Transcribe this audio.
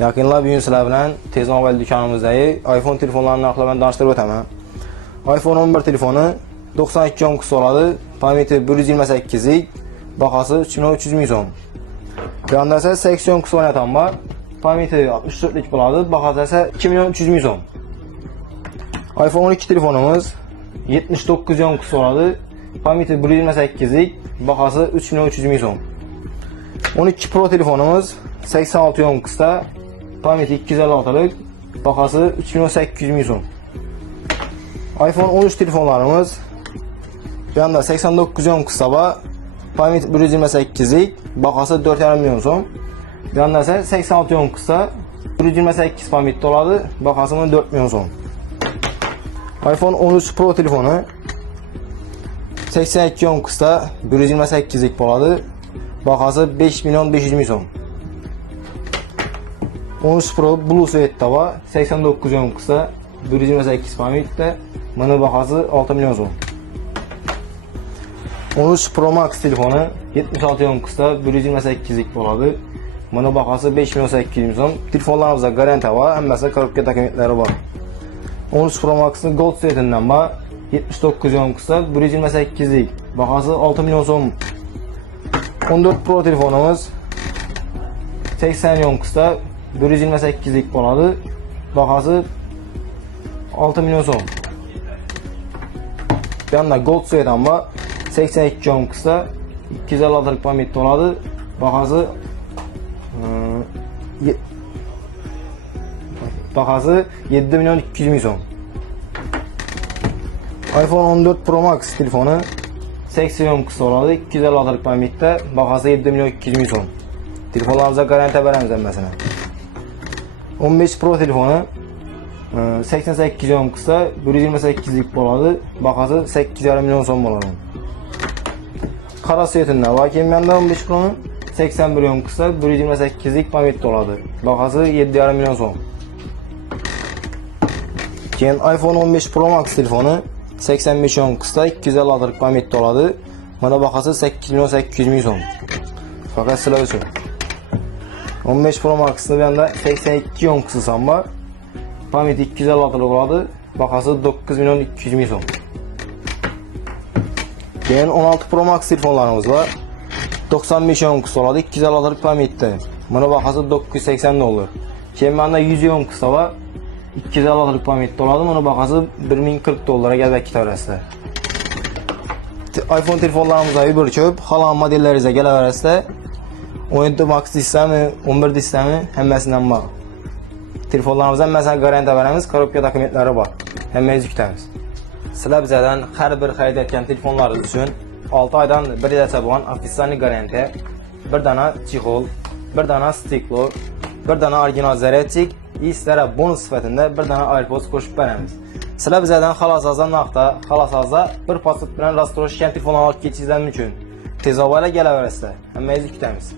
Yaqinlar bugün sizlar bilan Tez Mobil dükanımızdagi iPhone telefonlarini narxlari bilan tanishtirib o'taman. iPhone 11 telefoni 92 ohm qisqa oladi, pamyati 128 lik, bahası 3300 ming so'm. Bu yoqda esa 80 ohm qisqa varianti bor, pamyati 64 lik bo'ladi, bahası esa 2 300 ming so'm. iPhone 12 telefonimiz 79 ohm qisqa oladi, pamyati 128 lik, bahası 3 300 ming so'm. 12 Pro telefonimiz 86 ohm qisqa, pamyati 256 lik, bahası 3800 ming so'm. iPhone 13 telefonlarımız bir anda 89 ohm qisqa var, pamyati 128 lik, bahası 4,5 milyon so'm. Bir anda ise 86 ohm qisqa, 128 pamyatda oladi, bahası 4 milyon so'm. iPhone 13 Pro telefonu 82 ohm qisqa, 128 lik bo'ladi, bahası 5 milyon 500 ming so'm. 13 Pro Blue Suite'da var, 89 ohm qisqa, 128 pamyatda, bunun bahası 6 milyon so'm. 13 Pro Max telefonu 76 ohm qisqa, 128 lik bo'ladi, bunun bahası 5 milyon 800 ming so'm. Telefonlarimizda garantiya var, hammasi korobka dokumentlari bor. 13 Pro Max'ın Gold Suite'inden var, 79 ohm qisqa, 128 lik, bahası 6 milyon so'm. 14 Pro telefonumuz 80 ohm qisqa, 128 lik bo'ladi, bahası 6 milyon so'm. Bir yanda Gold Suite'den var, 82 ohm qisqa, 256 lik pamyatda oladi, bahası 7 milyon 200 ming so'm. iPhone 14 Pro Max telefonu 80 ohm qisqa oladi, 256 lik pamyatda, bahası 7 milyon 200 ming so'm. Telefonlarımıza garantiya beramiz hammasini. 15 Pro telefonu 88 ohm qisqa, 128 lik bo'ladi, bahası 8,5 milyon so'm bo'ladi. Qora suite'da var, keyin menda 15 Pro'nun 81 ohm qisqa, 128 lik pamyatda oladi, bahası 7,5 milyon so'm. Keyin iPhone 15 Pro Max telefonu 85 ohm qisqa, 256 lik pamyatda oladi, mana bahası 8 milyon 800 ming so'm. Faqat sizlar uchun. 15 Pro Max'da bir anda 82 ohm qisqasi var, pamyati 256 lik bo'ladi, bahası 9 milyon 200 ming so'm. Keyin 16 Pro Max telefonlarımız var. 95 ohm qisqa oladi, 256 lik pamyatda. Buna bahası 980 dollar. Keyin menda 100 ohm qisqa var, 256 lik pamyatda oladi, buna bahası 1040 dollara gəlib ketaverasizlar. iPhone telefonlarımızda bir ko'p, halan modellaringizga kelaverasizlar. 17 Max istemi, 11 istemi, hammasidan bor. Telefonlarimizdan mesela garantiya beramiz, korobka dokumentlari bor. Hammangiz kutamiz. Sizlar bizdan har bir xarid etgan telefonlaringiz uchun 6 oydan 1 yilgacha bo'lgan ofitsial garantiya, bir dana chexol, bir dana stiklo, bir dana original zaryadchik, sizlarga bonus sifatida bir dana AirPods qo'shib beramiz. Sizlar bizdan xalosazdan narxda, xalosazda bir pasport bilan rastroshgan telefonlar olib ketishingiz mumkin. Tez orada kelaverasizlar. Hammangizni kutamiz.